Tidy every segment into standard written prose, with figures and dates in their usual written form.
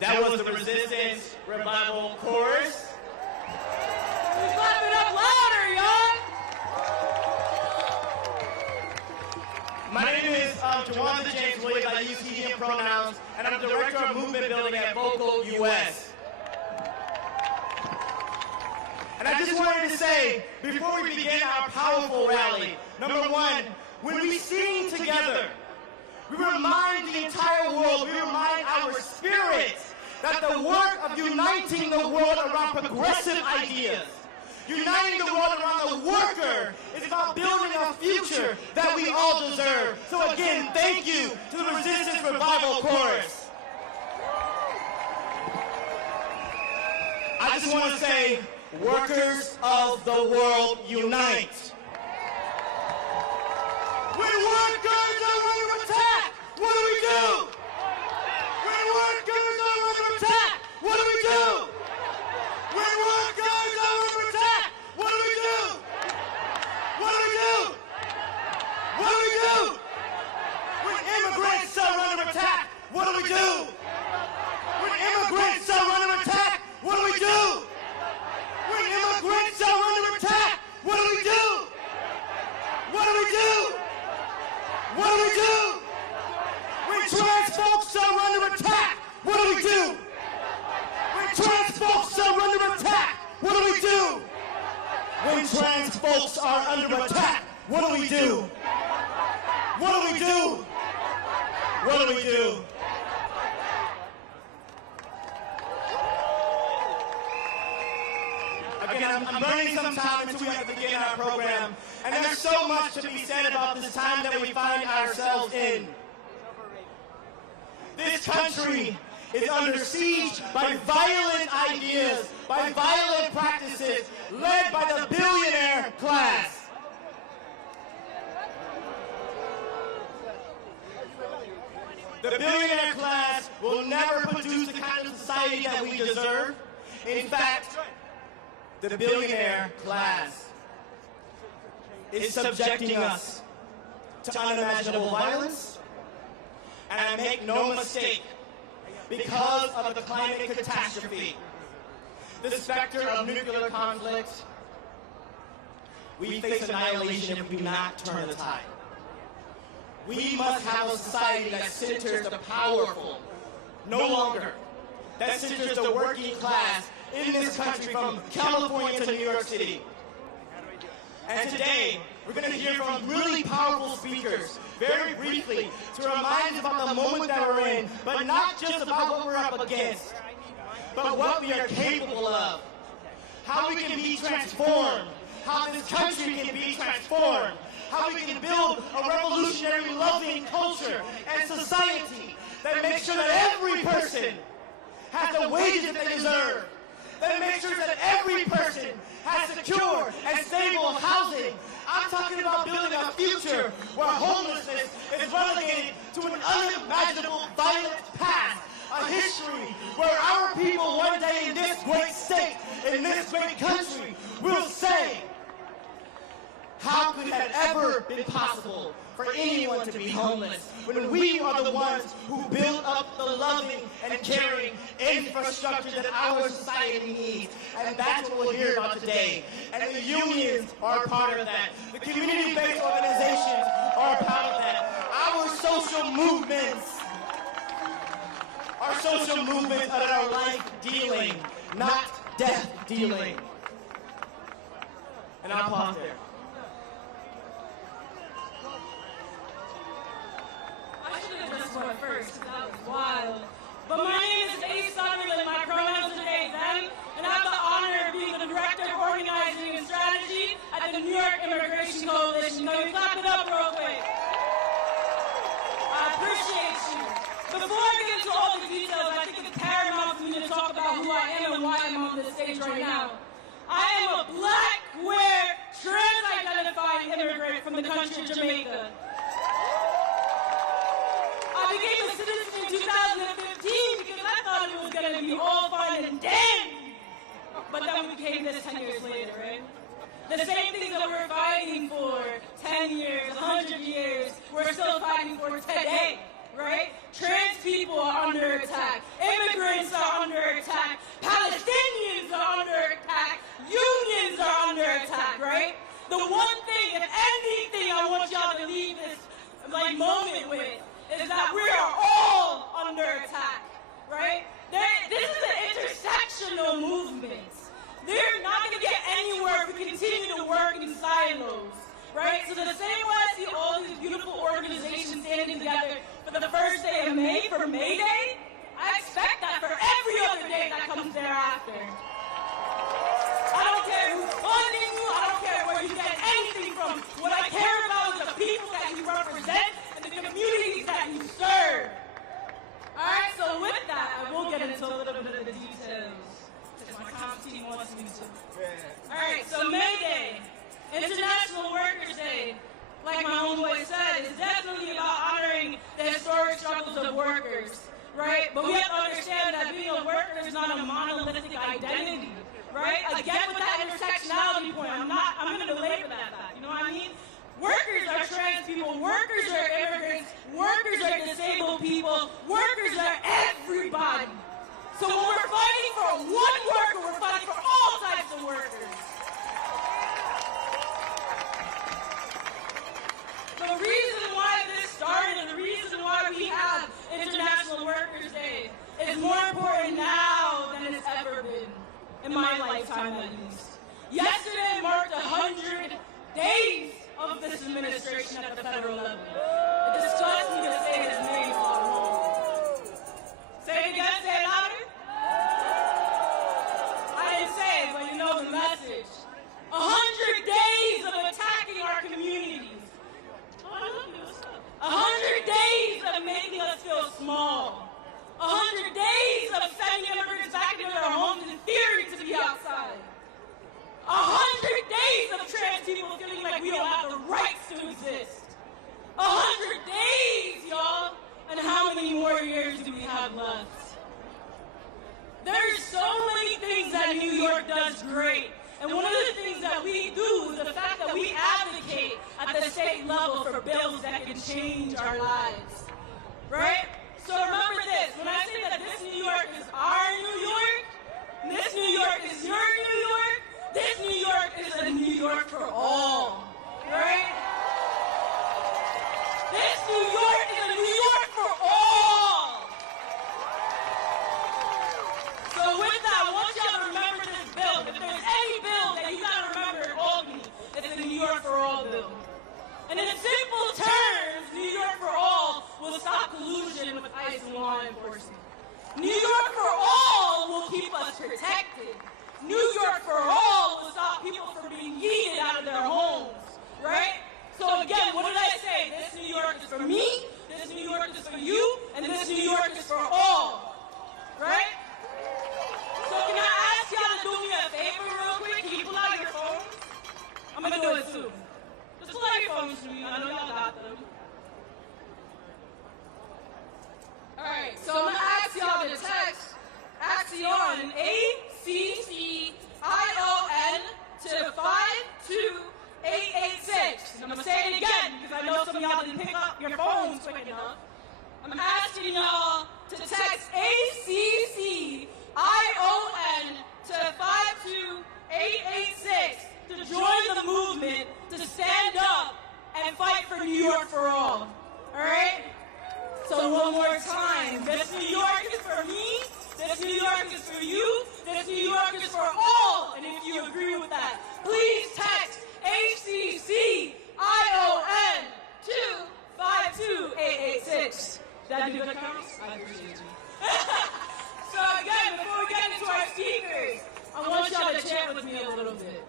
That was the Resistance Revival Chorus. Clap it up louder, y'all! My name is Jawan James Williams. I use he, him pronouns, and I'm the director of movement building at Vocal US. And I just wanted to say, before we begin our powerful rally, number one, when we sing together, we remind the entire world, we remind our spirits that the work of uniting the world around progressive ideas, uniting the world around the worker, is about building a future that we all deserve. So again, thank you to the Resistance Revival Chorus. I just want to say, workers of the world, unite. When workers are under attack, what do we do? When workers are under attack, what do we do? When workers are under attack, what do we do? What do we do? What do we do? When immigrants are under attack, what do we do? When immigrants are under attack, what do we do? When immigrants are under attack, what do we do? What do we do? What do we do? When trans folks are under attack, what do we do? When trans folks are under attack, what do we do? When trans folks are under attack, what do we do? What do we do? What do we do? Again, I'm burning some time until we have to begin our program. And there's so much to be said about this time that we find ourselves in. This country is under siege by violent ideas, by violent practices, led by the billionaire class. The billionaire class will never produce the kind of society that we deserve. In fact, the billionaire class is subjecting us to unimaginable violence, and I make no mistake, because of the climate catastrophe, the specter of nuclear conflict, we face annihilation if we do not turn the tide. We must have a society that centers the powerful, no longer, that centers the working class in this country from California to New York City. And today, we're going to hear from really powerful speakers, very briefly, to remind us about the moment that we're in, but not just about what we're up against, but what we are capable of, how we can be transformed, how this country can be transformed, how we can build a revolutionary, loving culture and society that makes sure that every person has the wages that they deserve, that makes sure that every person has secure and stable housing. I'm talking about building a future where homelessness is relegated to an unimaginable violent past, a history where our people one day in this great state, in this great country, will say, how could it have ever been possible for anyone to be homeless when we are the ones who build up the loving and caring infrastructure that our society needs? And that's what we'll hear about today. And the unions are a part of that. The community-based organizations are a part of that. Our social movements that are life dealing, not death dealing. And I'll pause there. First, that was wild. But my name is Ace Sutherland, my pronouns today them, and I have the honor of being the Director of Organizing and Strategy at the New York Immigration Coalition. Can we clap it up real quick? I appreciate you. Before I get into all the details, I think it's paramount for me to talk about who I am and why I'm on this stage right now. I am a black, queer, trans-identified immigrant from the country of Jamaica. I became a citizen in 2015 because I thought it was going to be all fine and dandy. But then we became this 10 years later, right? The same things that we're fighting for 10 years, 100 years, we're still fighting for today. right? Trans people are under attack. Immigrants are under attack. Palestinians are under attack. Unions are under attack, right? The one thing, if anything, I want y'all to leave this moment with is that we are all under attack, right? This is an intersectional movement. They're not going to get anywhere if we continue to work in silos, right? So the same way I see all these beautiful organizations standing together for the first day of May, for May Day, I expect that for every other day that comes thereafter. I don't care who's funding you, I don't care where you get anything from. What I care about is the people that you represent and the communities that you serve. Alright, so with that, I will get into a little bit of the details, since my comp team wants me to. Alright, so May Day, International Workers' Day, like my homeboy said, is definitely about honoring the historic struggles of workers, right? But we have to understand that being a worker is not a monolithic identity, right? I get with that intersectionality point. I'm going to belabor that fact, you know what I mean? Workers are trans people, workers are immigrants, workers are disabled people, workers are everybody. So when we're fighting for one worker, we're fighting for all types of workers. The reason why this started and the reason why we have International Workers' Day is more important now than it's ever been, in my lifetime at least. Yesterday marked 100 days of this administration at the federal level. It disgusts me to say his name so I'm home. Say it again, say it louder. I didn't say it, but you know the message. 100 days of attacking our communities. 100 days of making us feel small. 100 days of sending immigrants back into their homes in theory to be outside. 100 days of trans people feeling like we don't have the rights to exist. 100 days, y'all. And how many more years do we have left? There's so many things that New York does great. And one of the things that we do is the fact that we advocate at the state level for bills that can change our lives, right? So remember this, when I say that this New York is our New York, this New York is your New York, this New York is a New York for all, right? This New York is a New York for all. So with that, I want y'all to remember this bill. If there's any bill that you gotta remember in Albany, it's the New York for All bill. And in simple terms, New York for All will stop collusion with ICE and law enforcement. New York for All will keep us protected. New York for All will stop people from being yeeted out of their homes, right? So again, what did I say? This New York is for me, this New York is for you, and this New York is for all, right? So can I ask y'all to do me a favor real quick? Can you pull out your phones? I'm gonna do it too. Just pull out your phones for me. I know y'all got them. Alright, so I'm gonna ask y'all to text Action, ACCION to 52886. And I'm gonna say it again because I know some of y'all didn't pick up your phones quick enough. I'm asking y'all to text ACCION to 52886 to join the movement to stand up and fight for New York for all. Alright? So one more time. This New York is for me, this New York is for you, this New York is for all. And if you agree with that, please text ACCION to 52886. Did I do good, Carlos? I appreciate you. So again, before we get into our speakers, I want y'all to chant with me a little bit.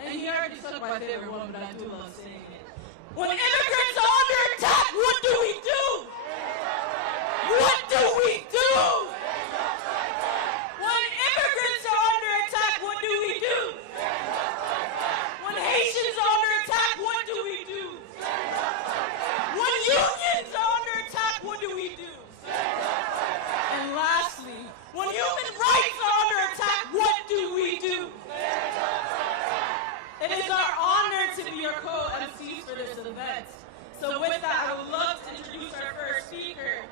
And he already took my favorite one, but I do love saying it. When immigrants are under attack, what do we do? What do we do? When immigrants are under attack, what do we do? When Haitians are under attack, what do we do? When unions are under attack, what do we do? And lastly, when human rights are under attack, what do we do? It is our honor to be your co-MCs for this event. So with that, I would love to introduce our first speaker,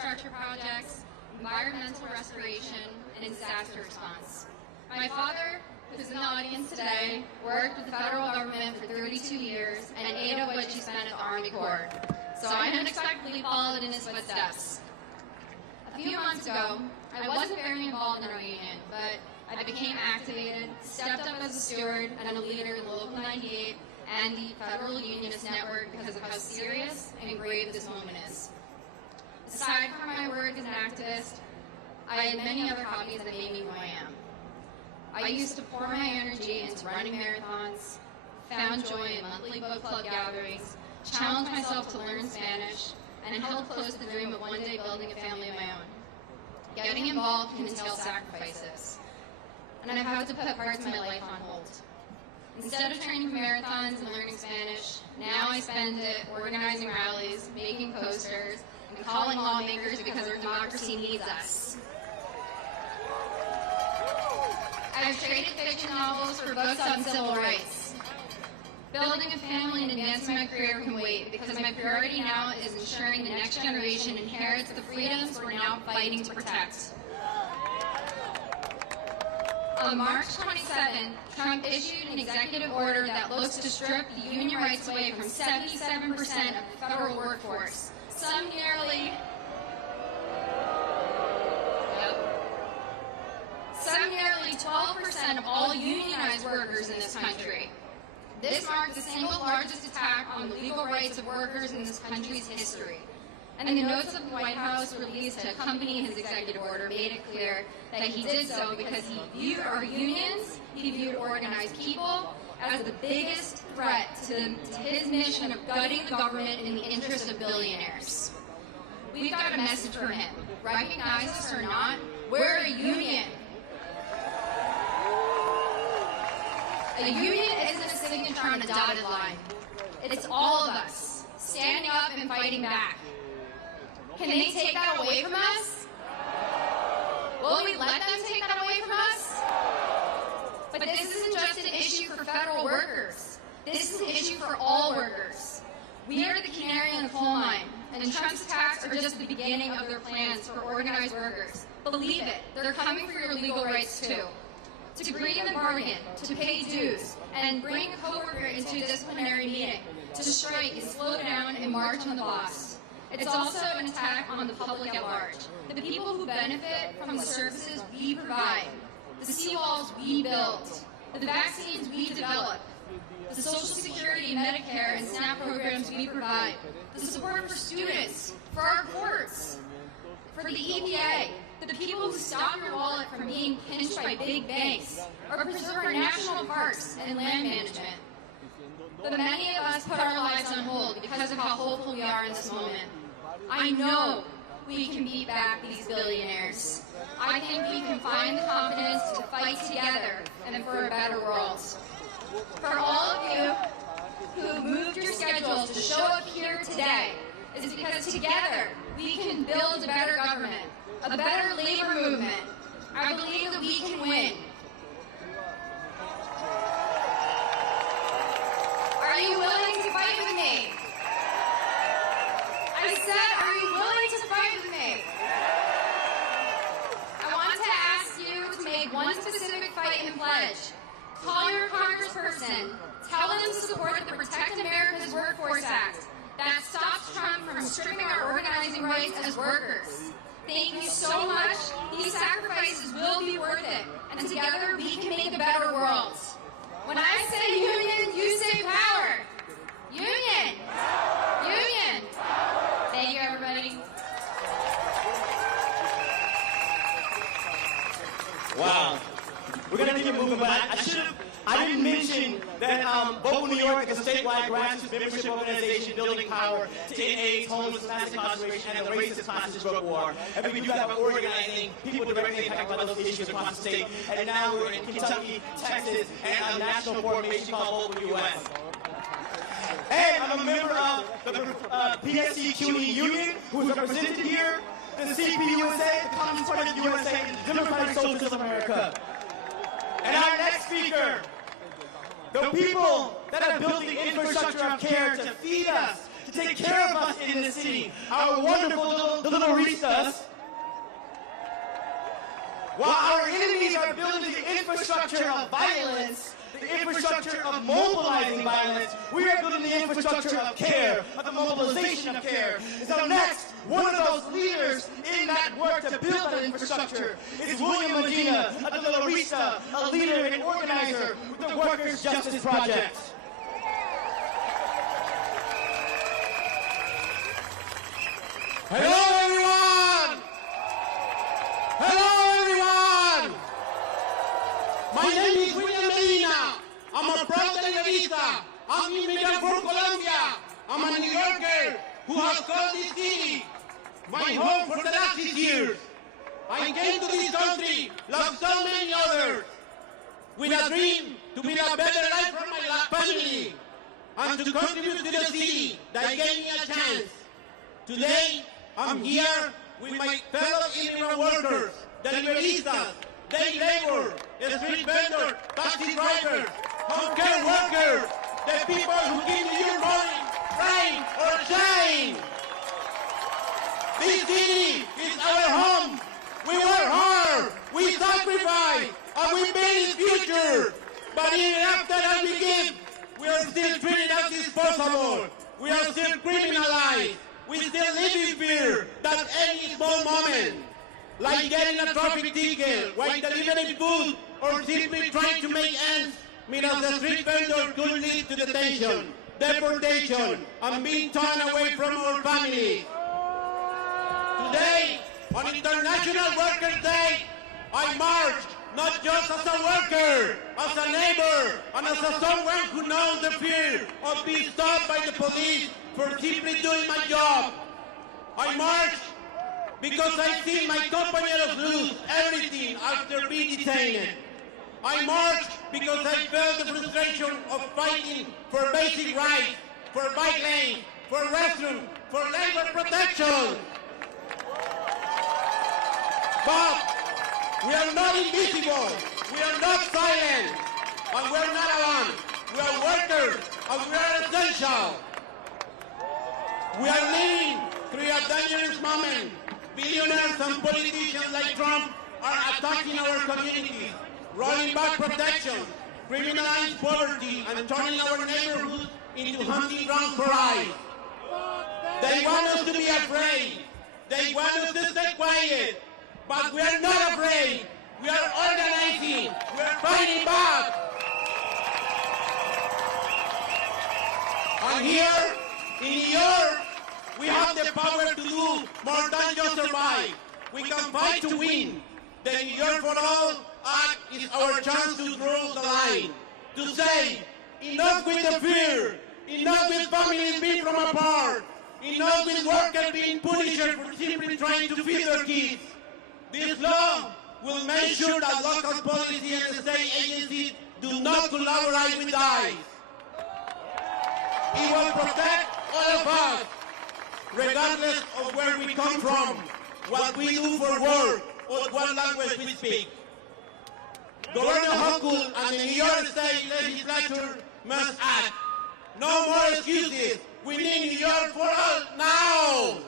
infrastructure projects, environmental restoration, and disaster response. My father, who's in the audience today, worked with the federal government for 32 years, and 8 of which he spent at the Army Corps. So I unexpectedly followed in his footsteps. A few months ago, I wasn't very involved in our union, but I became activated, stepped up as a steward and a leader in the Local 98 and the Federal Unionist Network because of how serious and grave this moment is. Aside from my work as an activist, I had many other hobbies that made me who I am. I used to pour my energy into running marathons, found joy in monthly book club gatherings, challenged myself to learn Spanish, and held close to the dream of one day building a family of my own. Getting involved can entail sacrifices, and I've had to put parts of my life on hold. Instead of training for marathons and learning Spanish, now I spend it organizing rallies, making posters, and calling lawmakers because our democracy needs us. I've traded fiction novels for books on civil rights. Building a family and advancing my career can wait because my priority now is ensuring the next generation inherits the freedoms we're now fighting to protect. On March 27th, Trump issued an executive order that looks to strip the union rights away from 77% of the federal workforce. Some nearly 12% of all unionized workers in this country. This marked the single largest attack on the legal rights of workers in this country's history. And the notes of the White House released to accompany his executive order made it clear that he did so because he viewed our unions, he viewed organized people, as the biggest threat to his mission of gutting the government in the interest of billionaires. We've got a message for him. Recognize us or not, we're a union. A union isn't a signature on a dotted line. It's all of us, standing up and fighting back. Can they take that away from us? Will we let them take that away from us? But this isn't just an issue for federal workers. This is an issue for all workers. We are the canary in the coal mine, and Trump's attacks are just the beginning of their plans for organized workers. Believe it, they're coming for your legal rights too. To agree in the bargain, to pay dues, and bring a coworker into a disciplinary meeting, to strike and slow down and march on the boss. It's also an attack on the public at large, the people who benefit from the services we provide, the seawalls we build, the vaccines we develop, the Social Security, Medicare, and SNAP programs we provide, the support for students, for our courts, for the EPA, the people who stop your wallet from being pinched by big banks, or preserve our national parks and land management. But many of us put our lives on hold because of how hopeful we are in this moment. I know we can beat back these billionaires. I think we can find the confidence to fight together and for a better world. For all of you who moved your schedules to show up here today, is because together we can build a better government, a better labor movement. I believe that we can win. Are you willing to fight with me? I said, are you willing to fight with me? I want to ask you to make one specific fight and pledge. Call your congressperson. Tell them to support the Protect America's Workforce Act that stops Trump from stripping our organizing rights as workers. Thank you so much. These sacrifices will be worth it. And together we can make a better world. When I say union, you say power. Union. Union. Thank you, everybody. Wow. We're going to keep moving, but I didn't mention that Vote New York is a statewide grassroots membership organization building power to end AIDS, homelessness, mass incarceration, and the racist hostage drug war. And we do that by organizing people directly impacted by those issues across the state. And now we're in Kentucky, Texas, and a national formation called Vote US. And I'm a member of the PSCQE Union, who is represented here, the CPUSA, the Communist Party of the USA, and the Democratic Socialists of America. And our next speaker, the people that have built the infrastructure of care to feed us, to take care of us in the city, our wonderful little Ristas. While our enemies are building the infrastructure of violence, the infrastructure of mobilizing violence, we are building the infrastructure of care, of the mobilization of care. And so next, one of those leaders in that work to build that infrastructure is William Medina, a little Rista, a leader and organizer with the Workers' Justice Project. Hello, everyone! Hello, everyone! My name is William Medina. I'm a proud Televisa. I'm immigrant from Colombia. I'm a New Yorker who has called this city my home for the last 6 years. I came to this country, like so many others, with a dream to build a better life for my family and to contribute to the city that gave me a chance. Today, I'm here with my fellow immigrant workers, deliveristas, day labor, street vendors, taxi drivers, home care workers, the people who give you your morning, rain or shine. This city is our home. We work hard, we sacrifice, and we build its future. But even after that we give, we are still treated as disposable. We are still criminalized. We still live in fear that any small moment, like getting a traffic ticket, while delivering food, or simply trying to make ends meet as a street vendor could lead to detention, deportation, and being torn away from our families. Today, on International Workers' Day, I marched not just as a worker, as a neighbor, and as someone who knows the fear of being stopped by the police for simply doing my job. I marched because I see my compañeros lose everything after being detained. I marched because I felt the frustration of fighting for basic rights, for bike lanes, for restrooms, for labor protection. But we are not invisible, we are not silent, and we are not alone. We are workers, and we are essential. We are living through a dangerous moment. Billionaires and politicians like Trump are attacking our communities, rolling back protection, criminalizing poverty, and turning our neighborhoods into hunting grounds for ICE. They want us to be afraid. They want us to stay quiet. But we are not afraid. We are organizing. We are fighting back. And here in New York, we have the power to do more than just survive. We can fight to win. The New York for All Act is our chance to draw the line. To say, enough with the fear. Enough with families being from apart. Enough with workers being punished for simply trying to feed their kids. This law will make sure that local policy and state agencies do not collaborate with ICE. It will protect all of us, regardless of where we come from, what we do for work, or what language we speak. Governor Hochul and the New York State Legislature must act. No more excuses. We need New York for all now.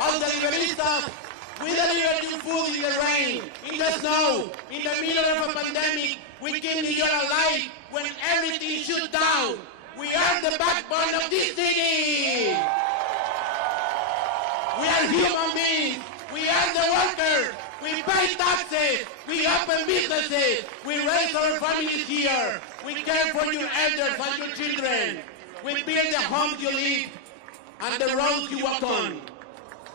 As deliveristas, we deliver you food in the rain, in the snow, in the middle of a pandemic. We keep New York alive when everything shut down. We are the backbone of this city. We are human beings. We are the workers. We pay taxes. We open businesses. We raise our families here. We care for your elders and your children. We build the homes you live and the roads you walk on.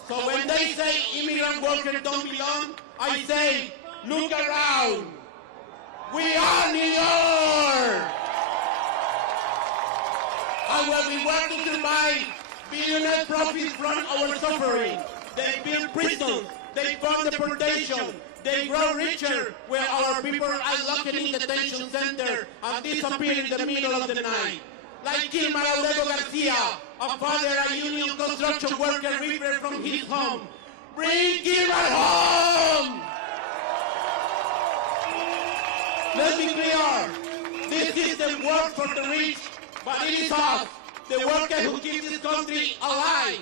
So when they say immigrant workers don't belong, I say, look around. We are New York. And when we work to survive, billionaires profit from our suffering. They build prisons. They fund deportation. They grow richer where our people are locked in detention center and disappear in the middle of the night. Like Gilmar Aurelio Garcia, a father, a union construction worker referred from his home. Bring Gilmar home! Let's be clear. This system works for the rich but it is us, the workers who keep this country alive.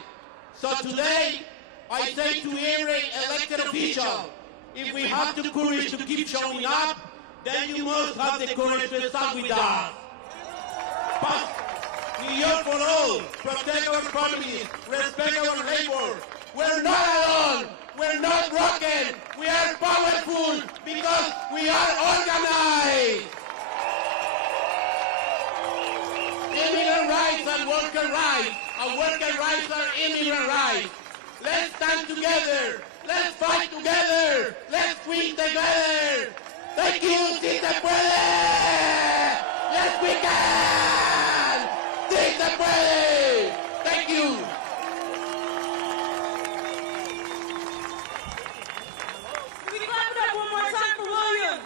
So today, I say to every elected official, if we have the courage to keep showing up, then you must have the courage to start with us. But New York for all, protect our families, respect our labor. We're not alone, we're not broken, we are powerful because we are organized. Immigrant rights and worker rights, and worker rights are immigrant rights. Let's stand together, let's fight together, let's win together. Thank you, si se puede! Yes, we can! Si se puede! Thank you! Can we clap it up one more time for William?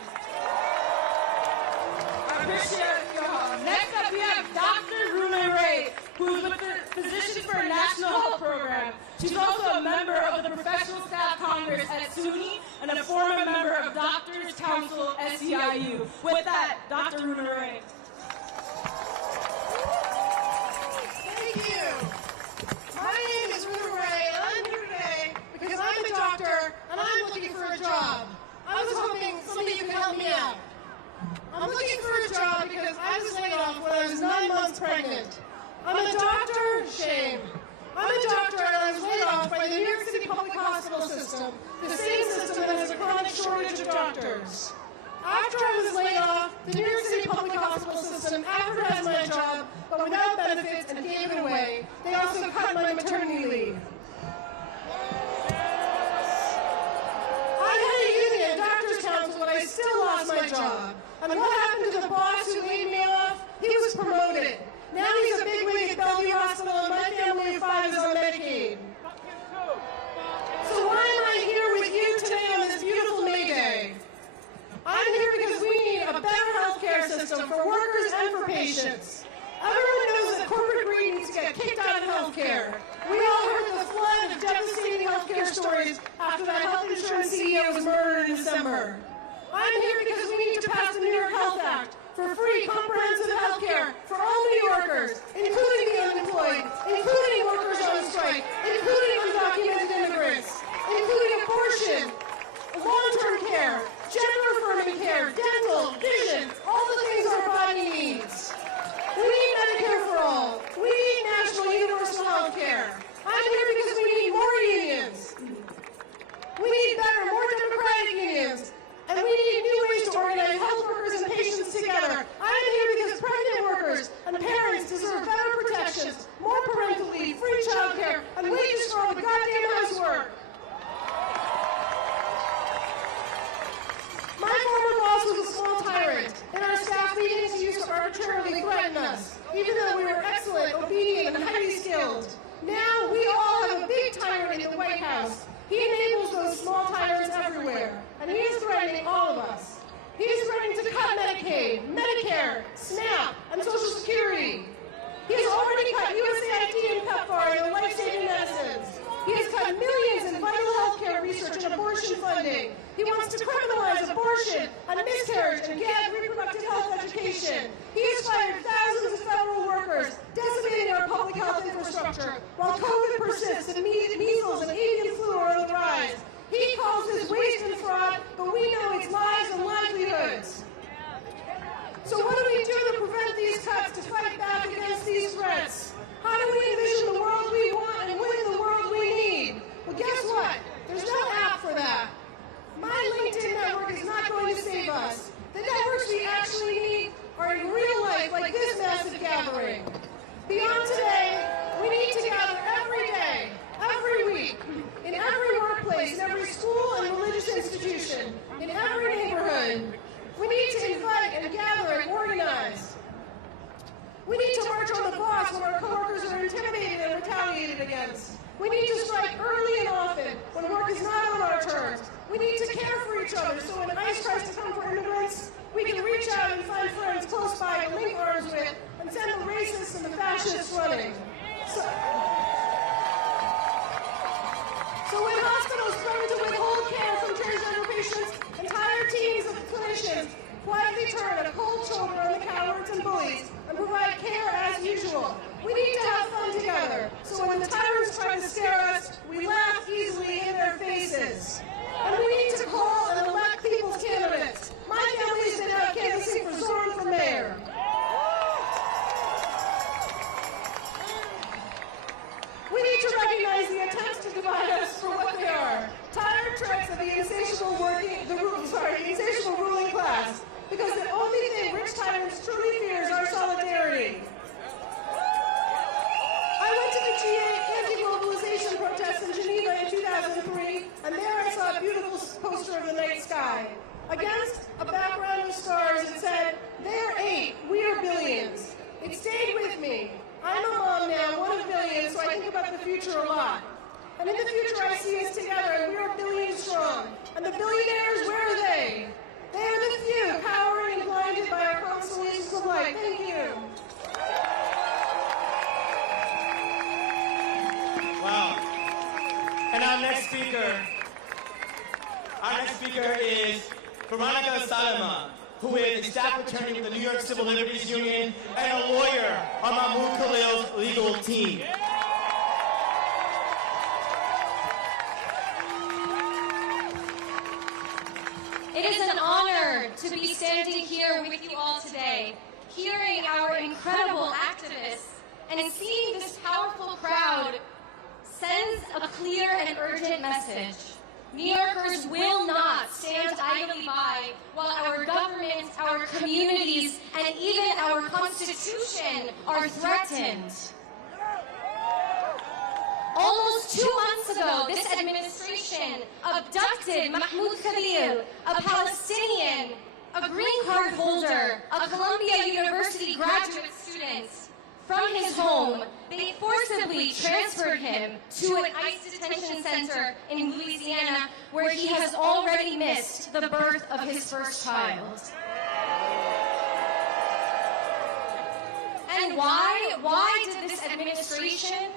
I appreciate y'all. Next up, we have Dr. Runa Ray, who is with the Physicians for a National Health Program. She's also a member of the Professional Staff Congress at SUNY and a former member of Doctors Council SEIU. With that, Dr. Runa Ray. Thank you. My name is Runa Ray, and I'm here today because I'm a doctor and I'm looking for a job. I was hoping some of you could help me out. I'm looking for a job because I was laid off when I was 9 months pregnant. I'm a doctor, shame. I'm a doctor and I was laid off by the New York City public hospital system, the same system that has a chronic shortage of doctors. After I was laid off, the New York City public hospital system advertised my job, but without benefits and gave it away. They also cut my maternity leave. I had a union, Doctors Council, but I still lost my job. And what happened to the boss who laid me off? He was promoted. Now he's a bigwig at Bellevue Hospital, and my family of 5 is on Medicaid. So why am I here with you today on this beautiful May Day? I'm here because we need a better healthcare system for workers and for patients. Everyone knows that corporate greed needs to get kicked out of healthcare. We all heard the flood of devastating healthcare stories after that health insurance CEO was murdered in December. I'm here because we need to pass the New York Health Act for free, comprehensive health care for all New Yorkers, including the unemployed, including workers on strike, including undocumented immigrants, including abortion, long-term care, gender-affirming care, dental, vision, all the things our body needs. We need Medicare for all. We need national universal health care. I'm here because we need more unions. We need better, more democratic unions. And we need new ways to organize health workers and patients together. I'm here because pregnant workers and parents deserve better protections, more parental leave, free child care, and wages for all the goddamn housework. My former boss was a small tyrant. In our staff meetings, he used to arbitrarily threaten us, even though we were excellent, obedient, and highly skilled. Now we all have a big tyrant in the White House. He enables those small tyrants everywhere, and he is threatening all of us. He is threatening to cut Medicaid, Medicare, SNAP, and Social Security. He has already cut USAID and PEPFAR and the life-saving medicines. He has cut millions in vital health care research and abortion funding. He wants to criminalize abortion and miscarriage and gag reproductive health education. He has fired thousands of federal workers, decimating our public health infrastructure, while COVID persists and measles and avian flu are on the rise. He calls this waste and fraud, but we know it's lives and livelihoods. So what do we do to prevent these cuts, to fight back against these threats? How do we envision the world we want and win the world we need? Well, guess what? There's no app for that. My LinkedIn network is not going to save us. The networks we actually need are in real life, like this massive gathering. Beyond today, we need to gather every day, every week, in every workplace, in every school and religious institution, in every neighborhood. We need to invite and gather and organize. We need to march on the boss when our coworkers are intimidated and retaliated against. We need to strike early and often when work is not on our terms. We need to care for each other so when ICE tries to come for immigrants, we can reach out and find friends close by to link arms with and send the racists and the fascists running. So when hospitals threaten to withhold care from transgender patients, entire teams of clinicians quietly turn a cold shoulder on the cowards and bullies and provide care as usual. We need to have fun together, so when the tyrants try to scare us, we laugh easily in their faces. And we need to call and elect people's candidates. My family's been out canvassing for Zorn for mayor. We need to recognize the attempts to divide us for what they are. Tired tricks of the insatiable ruling class, because the only thing rich tyrants truly fear is our solidarity. I went to the G8 anti-globalization protests in Geneva in 2003, and there I saw a beautiful poster of the night sky. Against a background of stars, it said, "They're 8, we are billions." It stayed with me. I'm a mom now, one of billions, so I think about the future a lot. And in the future, I see us together, and we are billions strong. And the billionaires, where are they? They are the few, cowering and blinded by our constellations of light. Thank you. Wow. And our next speaker is Veronica Salama, who is a staff attorney with the New York Civil Liberties Union and a lawyer on Mahmoud Khalil's legal team. It is an honor to be standing here with you all today, hearing our incredible activists, and seeing this powerful crowd sends a clear and urgent message. New Yorkers will not stand idly by while our government, our communities, and even our Constitution are threatened. Almost 2 months ago, this administration abducted Mahmoud Khalil, a Palestinian, a green card holder, a Columbia University graduate student, from his home. They forcibly transferred him to an ICE detention center in Louisiana, where he has already missed the birth of his first child. And why? Why did this administration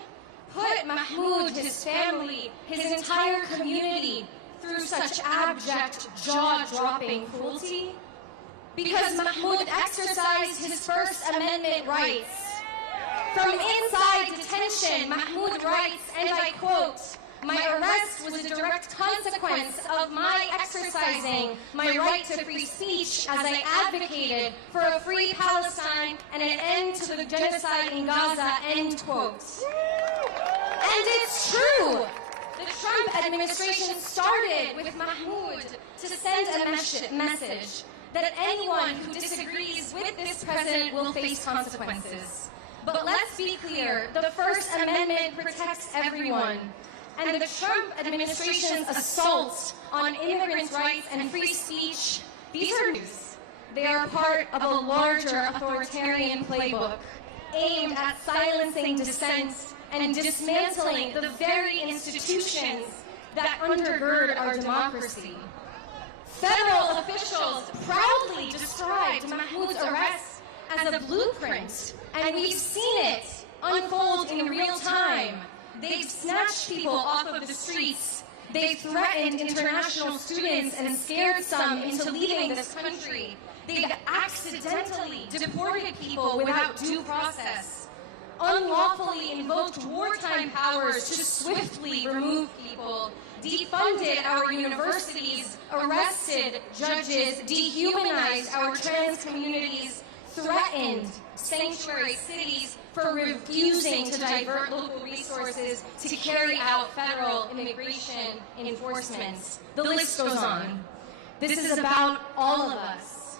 put Mahmoud, his family, his entire community through such abject, jaw-dropping cruelty? Because Mahmoud exercised his First Amendment rights. From inside detention, Mahmoud writes, and I quote, "My arrest was a direct consequence of my exercising my right to free speech as I advocated for a free Palestine and an end to the genocide in Gaza," end quote. And it's true. The Trump administration started with Mahmoud to send a message that anyone who disagrees with this president will face consequences. But let's be clear, the First Amendment protects everyone. And the Trump administration's assault on immigrants' rights and free speech, these are news. They are part of a larger authoritarian playbook aimed at silencing dissent and dismantling the very institutions that undergird our democracy. Federal officials proudly described Mahmoud's arrest as a blueprint, and we've seen it unfold in real time. They've snatched people off of the streets. They've threatened international students and scared some into leaving this country. They've accidentally deported people without due process, unlawfully invoked wartime powers to swiftly remove people, defunded our universities, arrested judges, dehumanized our trans communities, threatened sanctuary cities for refusing to divert local resources to carry out federal immigration enforcement. The list goes on. This is about all of us.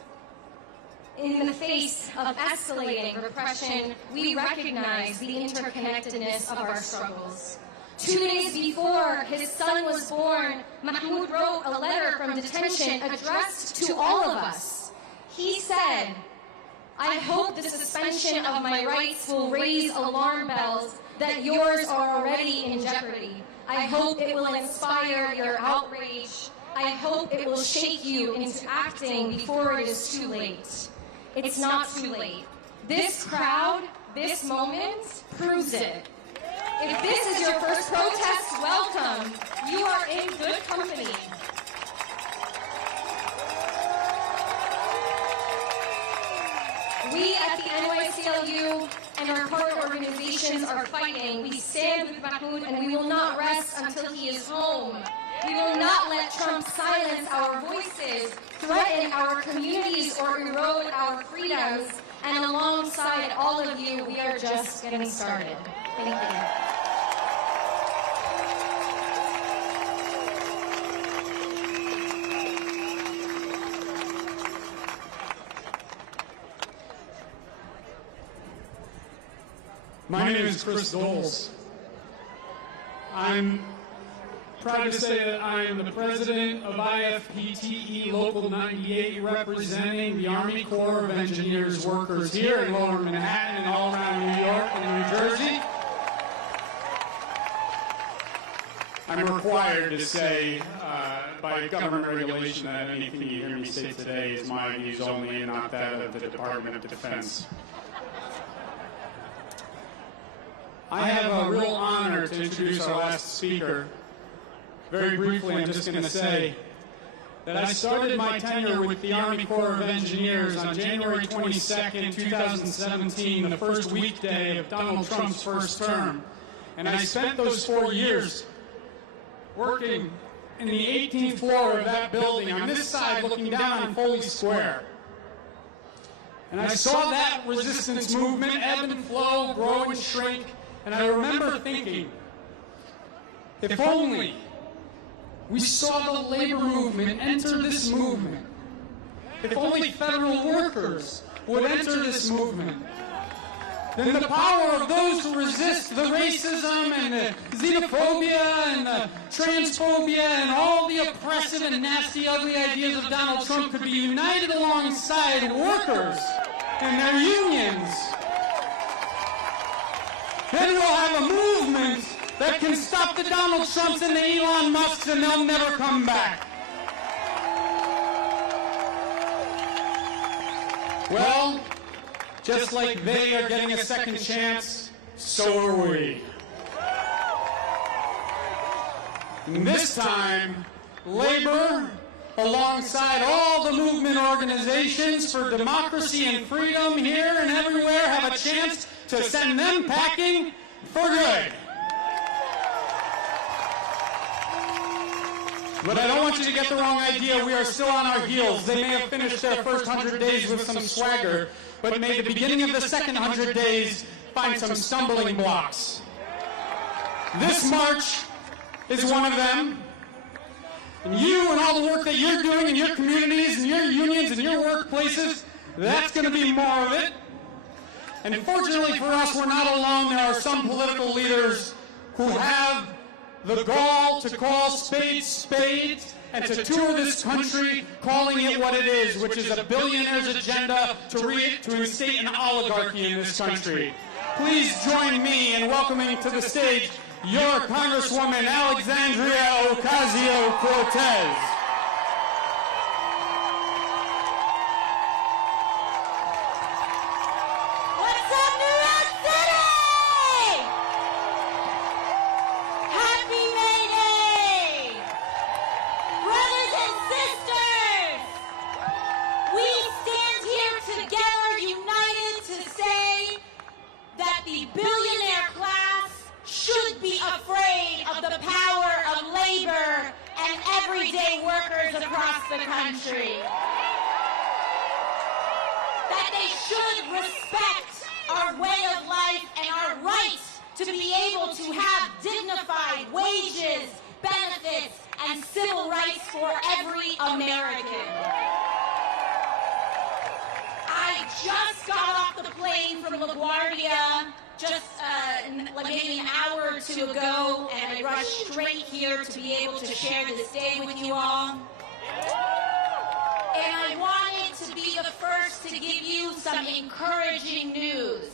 In the face of escalating repression, we recognize the interconnectedness of our struggles. 2 days before his son was born, Mahmoud wrote a letter from detention addressed to all of us. He said, "I hope the suspension of my rights will raise alarm bells that yours are already in jeopardy. I hope it will inspire your outrage. I hope it will shake you into acting before it is too late." It's not too late. This crowd, this moment, proves it. If this is your first protest, welcome. You are in good company. and our partner organizations are fighting. We stand with Mahmoud, and we will not rest until he is home. We will not let Trump silence our voices, threaten our communities, or erode our freedoms. And alongside all of you, we are just getting started. Thank you. My name is Chris Doles. I'm proud to say that I am the president of IFPTE Local 98, representing the Army Corps of Engineers workers here in Lower Manhattan and all around New York and New Jersey. I'm required to say by government regulation that anything you hear me say today is my views only and not that of the Department of Defense. I have a real honor to introduce our last speaker. Very briefly, I'm just going to say that I started my tenure with the Army Corps of Engineers on January 22nd, 2017, the first weekday of Donald Trump's first term. And I spent those 4 years working in the 18th floor of that building on this side looking down on Foley Square. And I saw that resistance movement ebb and flow, grow and shrink. And I remember thinking, if only we saw the labor movement enter this movement, if only federal workers would enter this movement, then the power of those who resist the racism and the xenophobia and the transphobia and all the oppressive and nasty, ugly ideas of Donald Trump could be united alongside workers and their unions. Then we'll have a movement that can stop the Donald Trumps and the Elon Musks, and they'll never come back. Well, just like they are getting a second chance, so are we. And this time, labor, alongside all the movement organizations for democracy and freedom here and everywhere, have a chance to send them packing for good. But I don't want you to get the wrong idea. We are still on our heels. They may have finished their first 100 days with some swagger, but may the beginning of the second 100 days find some stumbling blocks. This march is one of them. And you and all the work that you're doing in your communities and your unions and your workplaces, that's going to be more of it. And fortunately for us, we're not alone. There are some political leaders who have the gall to call spades spades and to tour this country calling it what it is, which is a billionaire's agenda to instate an oligarchy in this country. Please join me in welcoming to the stage your Congresswoman Alexandria Ocasio-Cortez. Everyday workers across the country. That they should respect our way of life and our right to be able to have dignified wages, benefits, and civil rights for every American. I just got off the plane from LaGuardia just maybe an hour or two ago, and I rushed straight here to be able to share this day with you all. And I wanted to be the first to give you some encouraging news.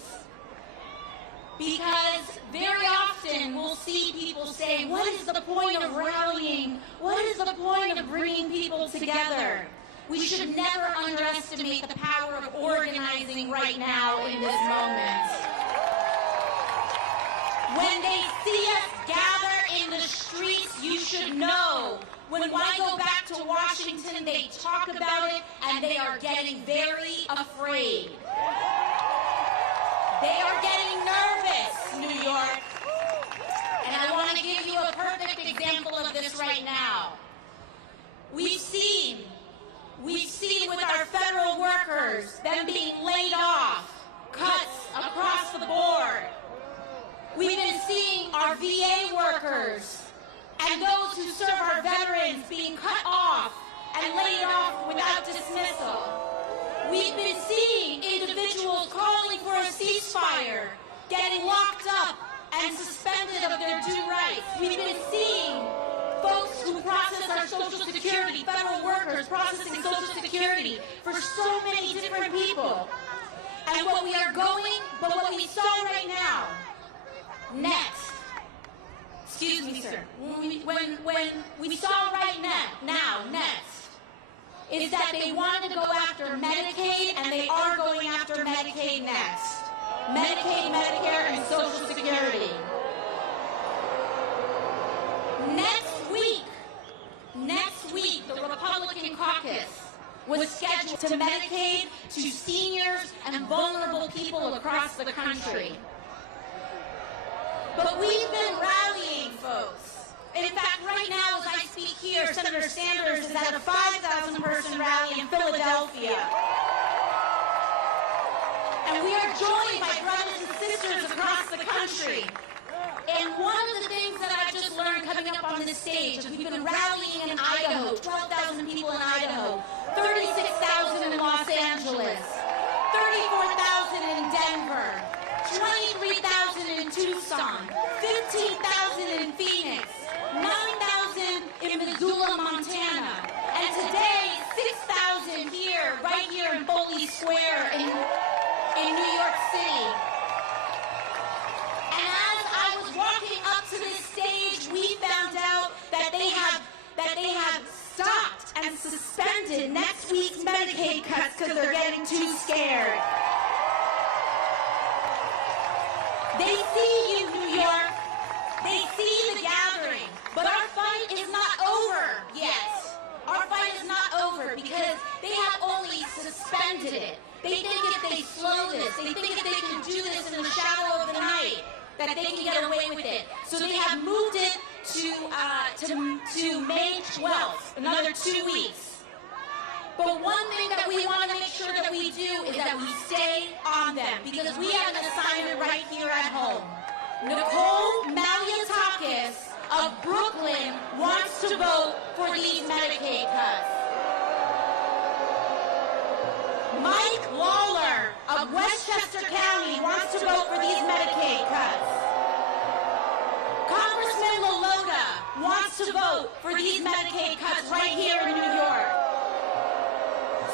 Because very often we'll see people say, what is the point of rallying? What is the point of bringing people together? We should never underestimate the power of organizing right now in this moment. When they see us gather in the streets, you should know. When I go back to Washington, they talk about it, and they are getting very afraid. They are getting nervous, New York. And I want to give you a perfect example of this right now. We've seen with our federal workers, them being laid off, cuts across the board. We've been seeing our VA workers and those who serve our veterans being cut off and laid off without dismissal. We've been seeing individuals calling for a ceasefire, getting locked up and suspended of their due rights. We've been seeing folks who process our Social Security, federal workers processing Social Security for so many different people. And what we saw right now, next, excuse me, sir, when we saw right now, next, is that they wanted to go after Medicaid, and they are going after Medicaid next. Medicaid, Medicare, and Social Security. Next week, the Republican caucus was scheduled to Medicaid to seniors and vulnerable people across the country. But we've been rallying, folks. In fact, right now, as I speak here, Senator Sanders is at a 5,000-person rally in Philadelphia. And we are joined by brothers and sisters across the country. And one of the things that I've just learned coming up on this stage is we've been rallying in Idaho, 12,000 people in Idaho, 36,000 in Los Angeles, 34,000 in Denver, 23,000 in Tucson, 15,000 in Phoenix, 9,000 in Missoula, Montana, and today 6,000 here, right here in Foley Square in New York City. And as I was walking up to this stage, we found out that they have stopped and suspended next week's Medicaid cuts because they're getting too scared. They see you, New York. They see the gathering. But our fight is not over yet. Our fight is not over because they have only suspended it. They think if they slow this, they think if they can do this in the shadow of the night, that they can get away with it. So they have moved it to May 12th, another 2 weeks. But one thing that we want to make sure that we do is that we stay on them, because we have an assignment right here at home. Nicole Malliotakis of Brooklyn wants to vote for these Medicaid cuts. Mike Lawler of Westchester County wants to vote for these Medicaid cuts. Congressman Lolota wants to vote for these Medicaid cuts right here in New York.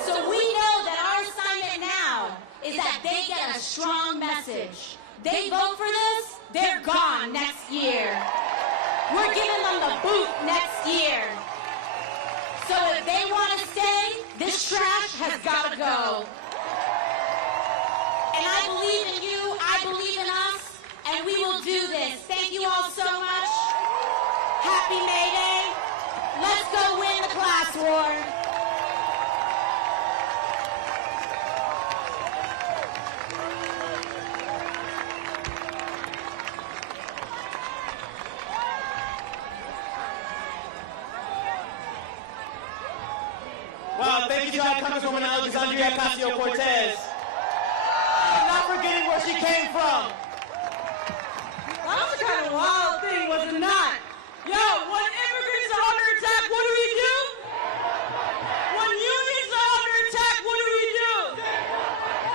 So we know that our assignment now is that they get a strong message. They vote for this, they're gone next year. We're giving them the boot next year. So if they want to stay, this trash has got to go. And I believe in you, I believe in us, and we will do this. Thank you all so much. Happy May Day. Let's go win the class war. Wow, thank you to our Congresswoman Alexandria Ocasio-Cortez. I'm not forgetting where she came from. That was kind of a wild thing, was it not? Yo, when immigrants are under attack, what do we do? When unions are under attack, what do we do?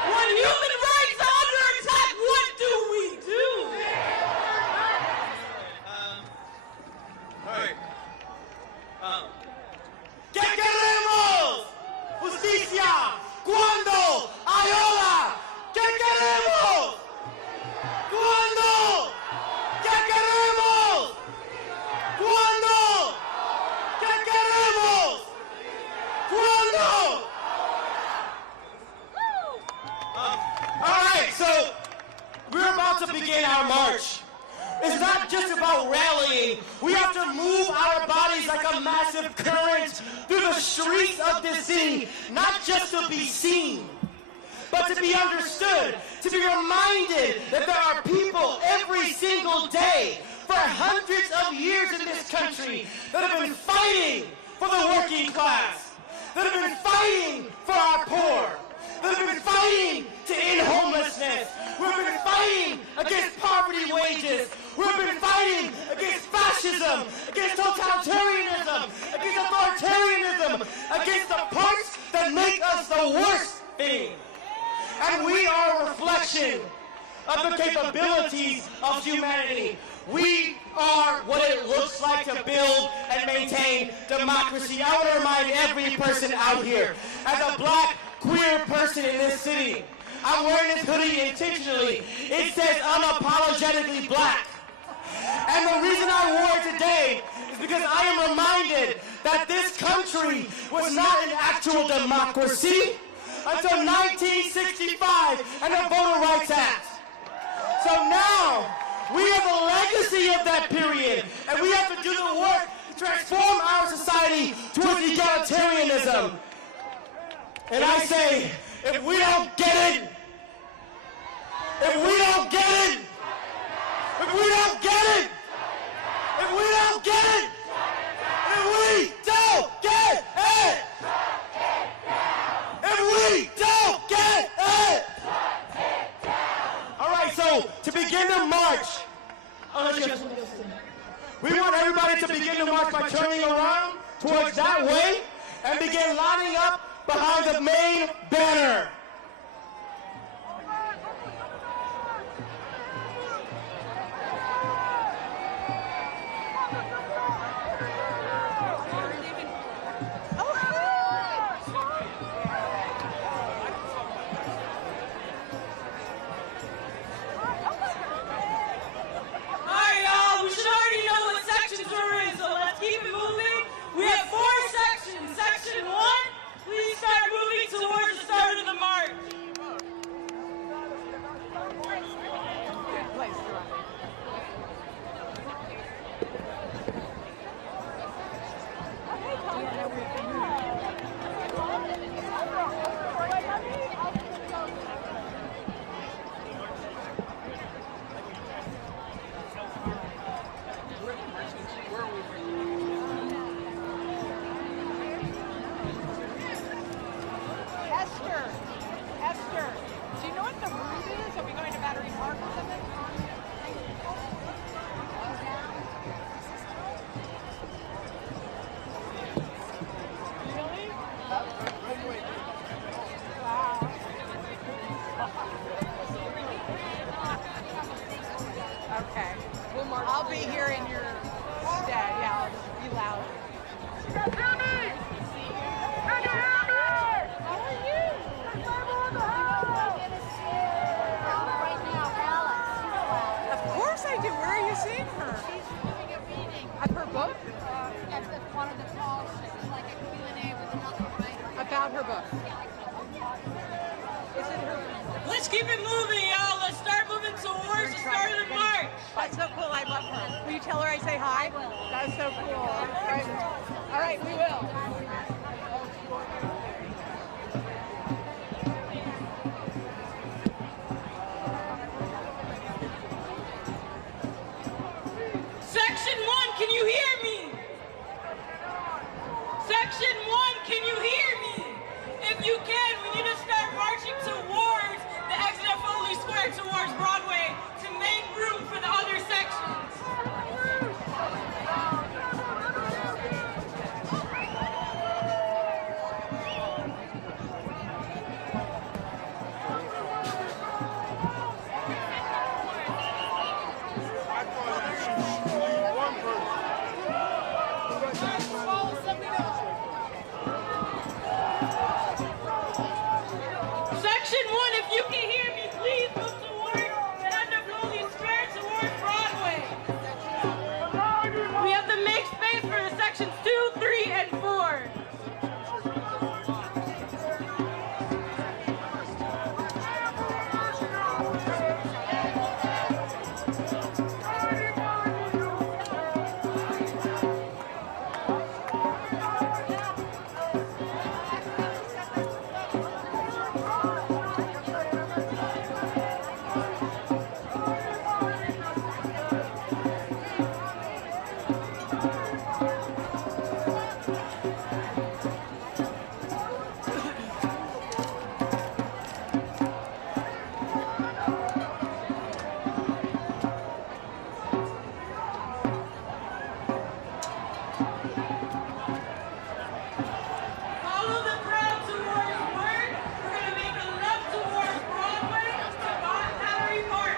When human rights are under attack, what do we do? All right. ¿Qué queremos? Justicia. ¿Cuándo? Ahora. ¿Qué queremos? ¿Cuándo? ¿Qué queremos? ¿Cuándo? ¿Qué queremos? ¿Cuándo? All right, so we're about to begin our march. It's not just about rallying. We have to move our bodies like a massive current through the streets of this city, not just to be seen. but to be understood, to be reminded that there are people every single day for hundreds of years in this country that have been fighting for the working class, that have been fighting for our poor, that have been fighting to end homelessness, who have been fighting against poverty wages, who have been fighting against fascism, against totalitarianism, against authoritarianism, against the parts that make us the worst thing. And we are a reflection of the capabilities of humanity. We are what it looks like to build and maintain democracy. I want to remind every person out here, as a black, queer person in this city, I'm wearing this hoodie intentionally. It says unapologetically black. And the reason I wore it today is because I am reminded that this country was not an actual democracy until 1965 and the Voter Rights Act. So now, we have a legacy of that period, and we have to do the work to transform our society towards egalitarianism. And I say, if we don't get it, if we don't get it, if we don't get it, if we don't get it, if we don't get it, if we don't get it. All right, so to begin the march, we want everybody to begin the march by turning around towards that way and begin lining up behind the main banner. I'll be here in your stead. Yeah, I'll just be loud. How are you? Of course I do. Where are you seeing her? She's doing a reading. Of her book? At one of the talks, like a Q&A with another writer. About her book. Is it her? Let's keep it moving, y'all. Let's start moving towards the start of the march. That's so cool. I love her. Will you tell her I say hi? I will. That's so cool. All right, we will. Section 1, can you hear me? Section 1, can you hear me? If you can, we need to start marching towards the exit of Foley Square, towards Broadway, to make room for the other sections. Follow the crowd towards Word. We're going to make a left towards Broadway to Battery Park.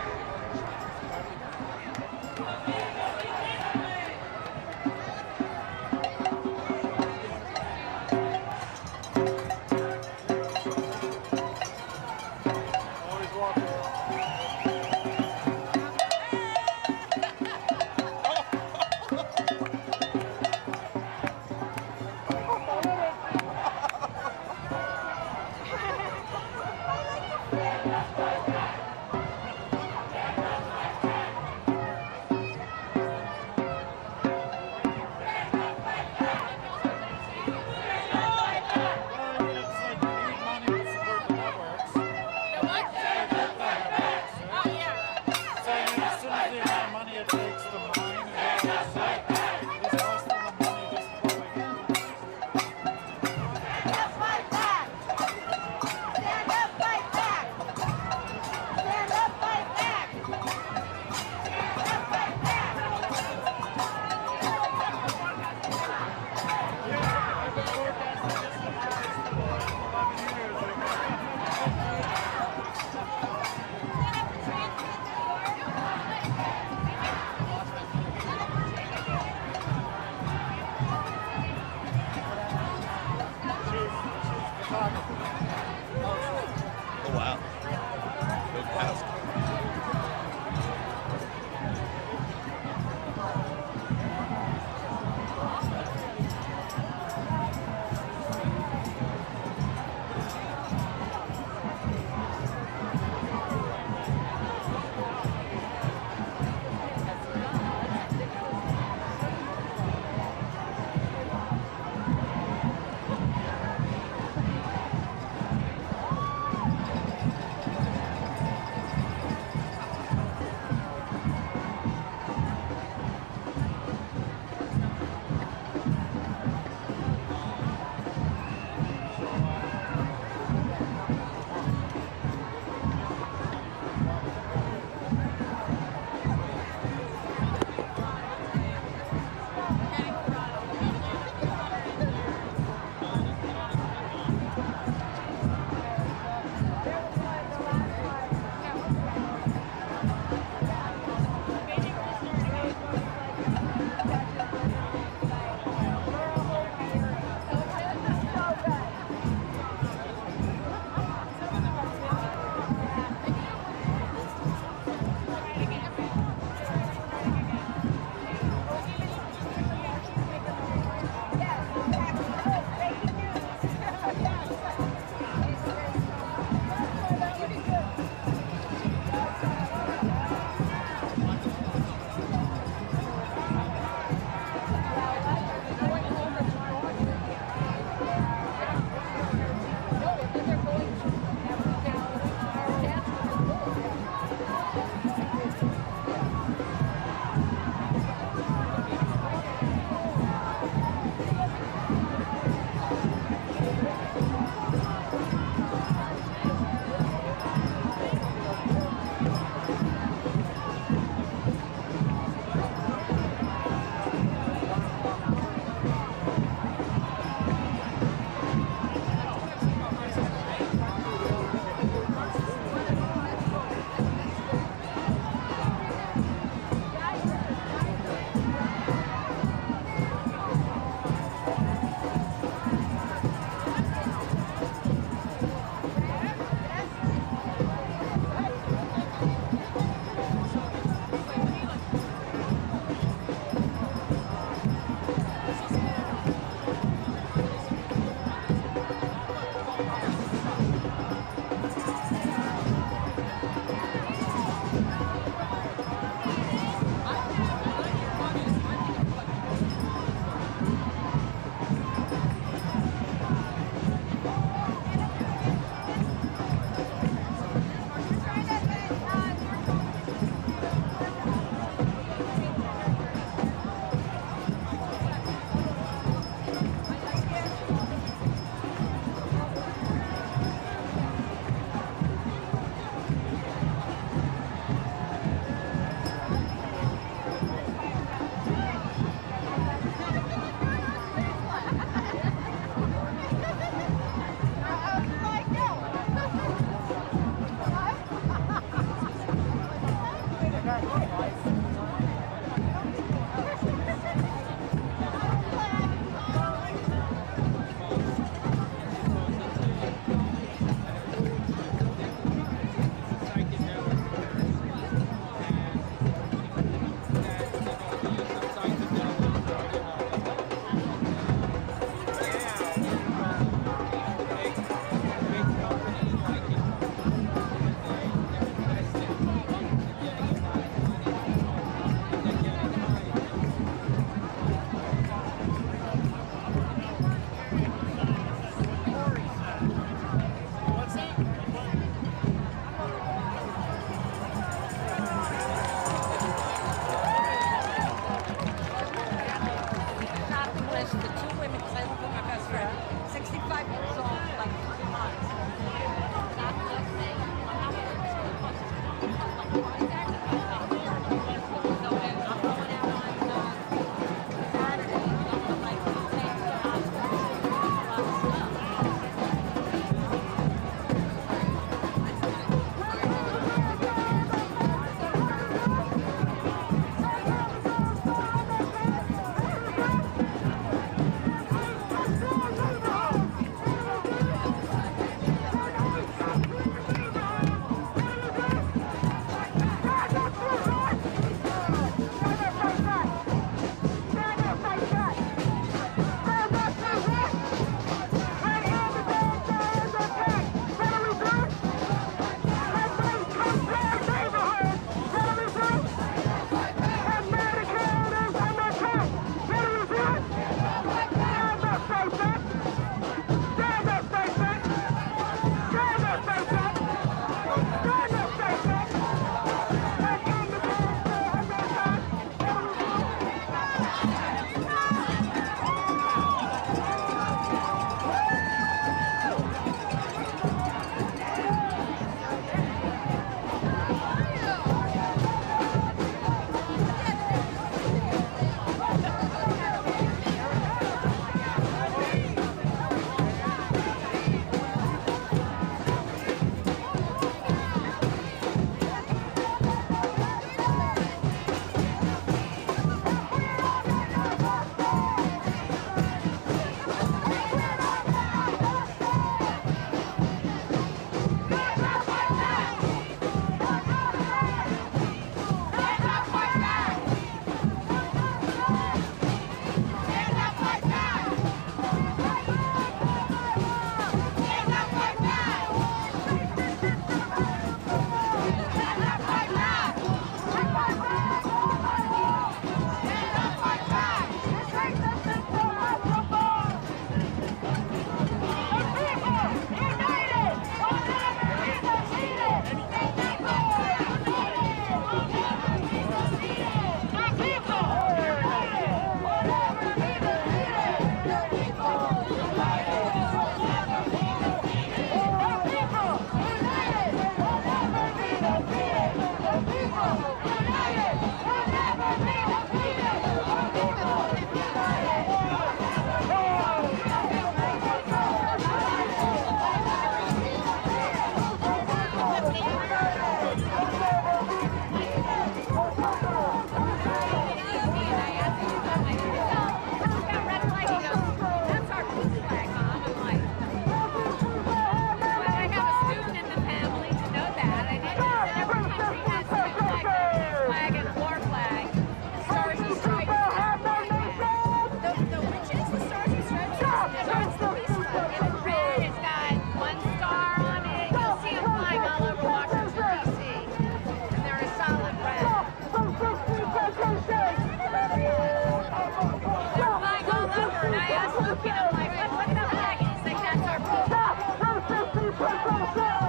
looking at like, what's that flag? It's like, that's our rule. Stop racist deportation!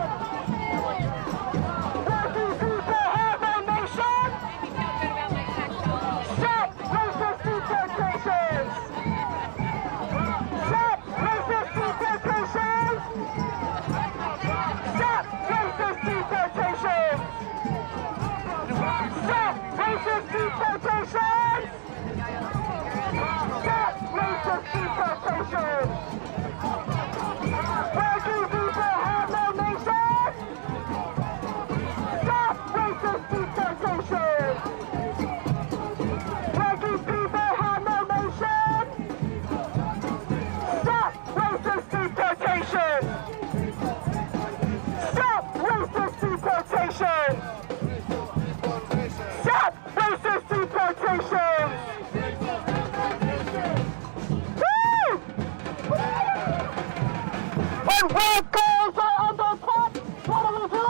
Working people have a nation! Make me feel good about my tax dollars. Stop racist deportations! Stop racist deportations! Stop racist deportations! Stop racist deportations! Stop racist deportations! Working people have no nation! Stop racist deportations! Working people have no nation! Stop racist deportations! Stop racist deportations! Stop racist deportations! Woo! When white girls are on the top, what do we do?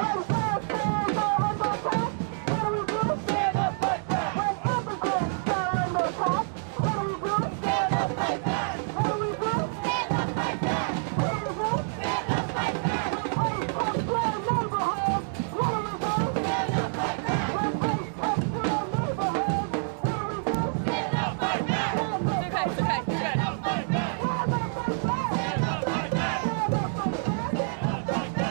When black girls are on the top, what do we do? Stand up like that. When immigrants are on the top, what do we do? Stand up like that. What do we do? Stand up like that. What do we do? Stand up like that. When ICE comes to our neighborhood, what do we do? Stand up like that. When ICE comes to our neighborhood, what do we do? Stand up like that. It's okay, good. Stand up like that. Stand up like that. Stand up like that. Stand up like that.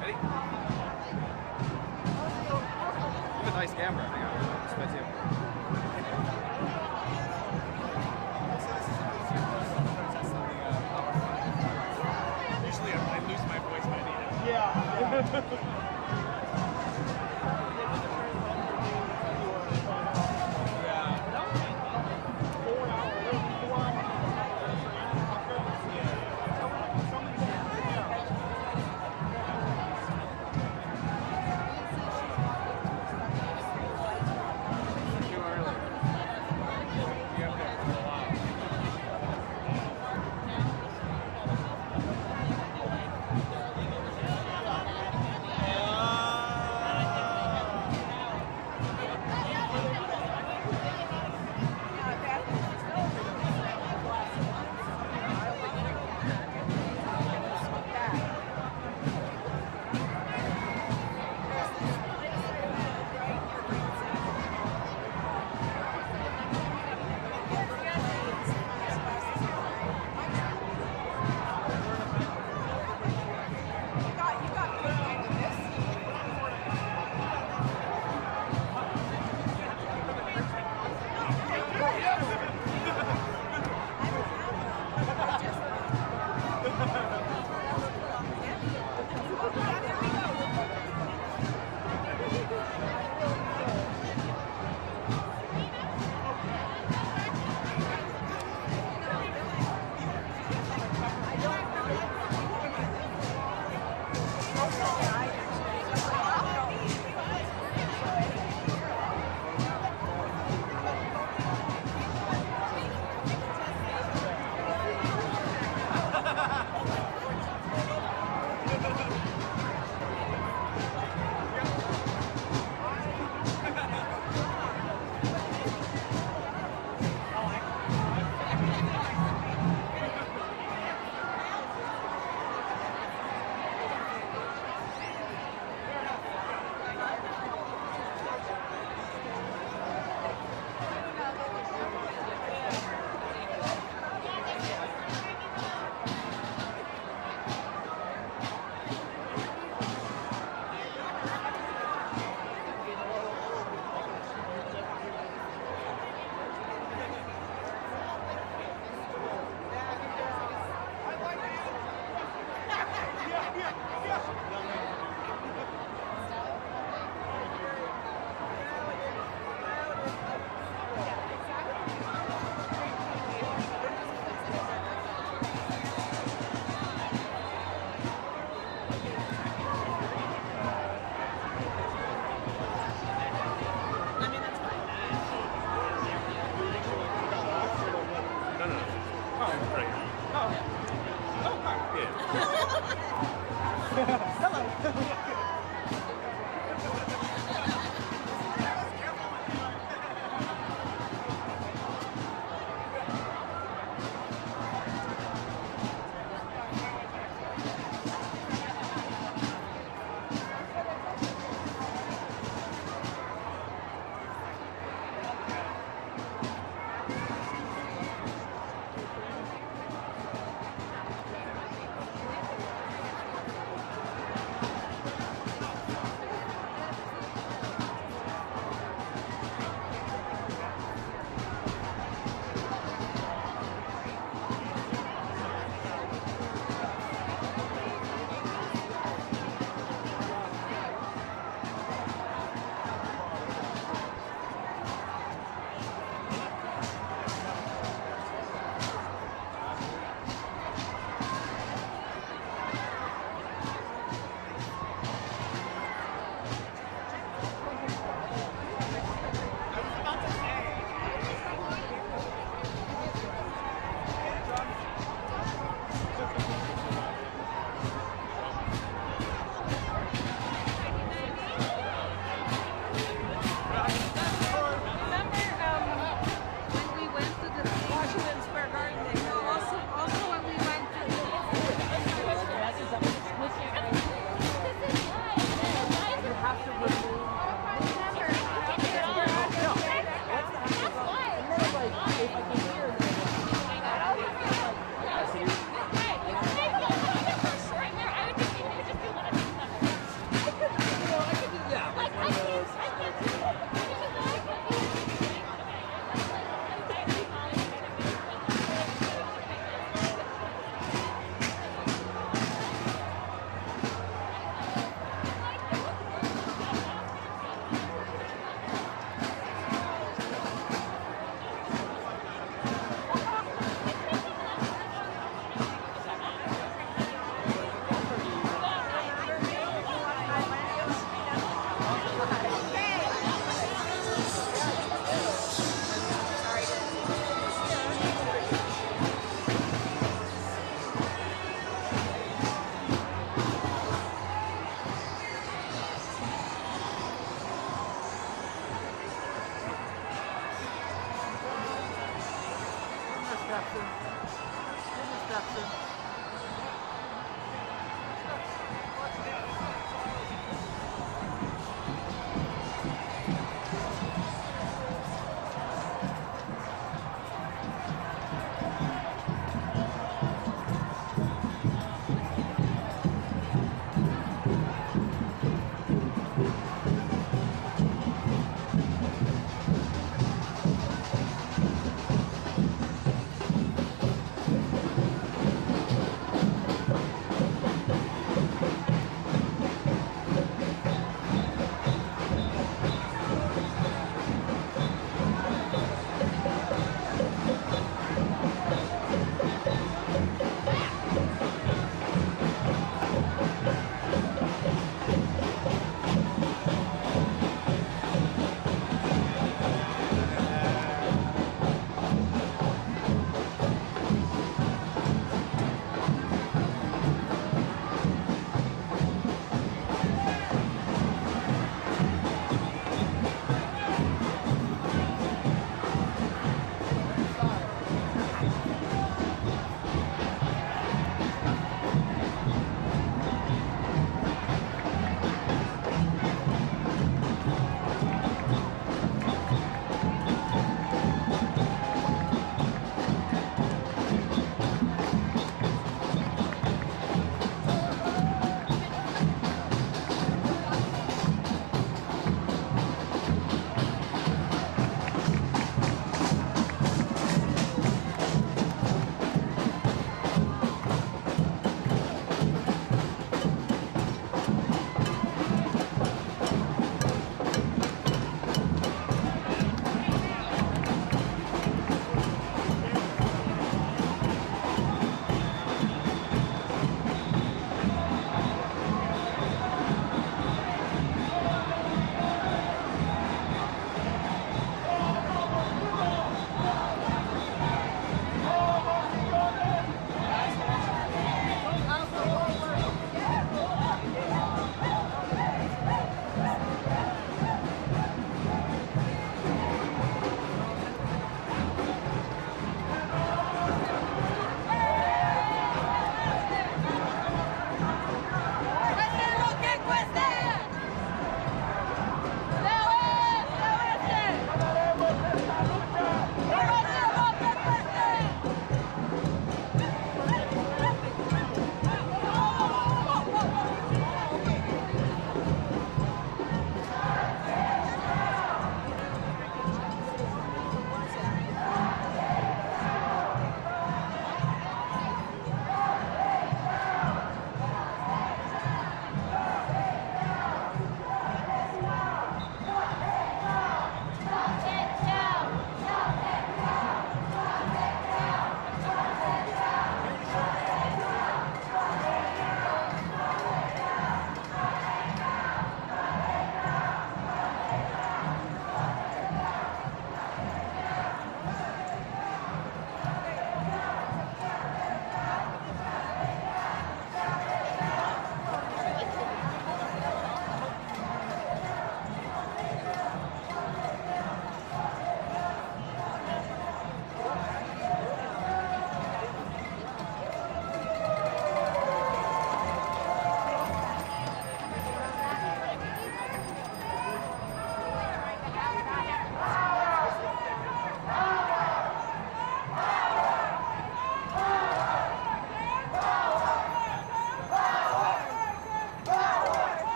Ready? You have a nice camera. Hang on. Just bet you. Usually I lose my voice when I need it. Yeah. Too early. You have to for a while.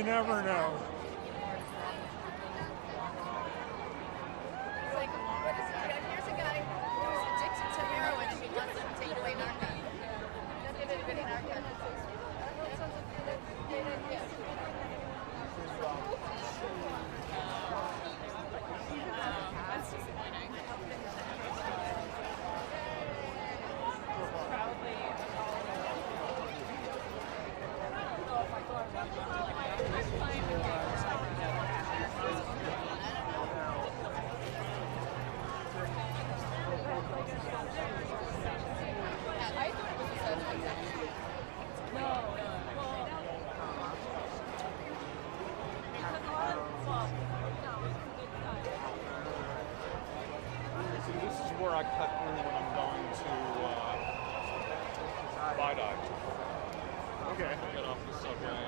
You never know. It's like, what is he? Here's a guy who's addicted to heroin and he wants to take away narcotics. Just give everybody narcotics. That sounds like a great idea. That's disappointing. See, this is where I cut through when I'm going to Vidog. Okay. Get off the subway.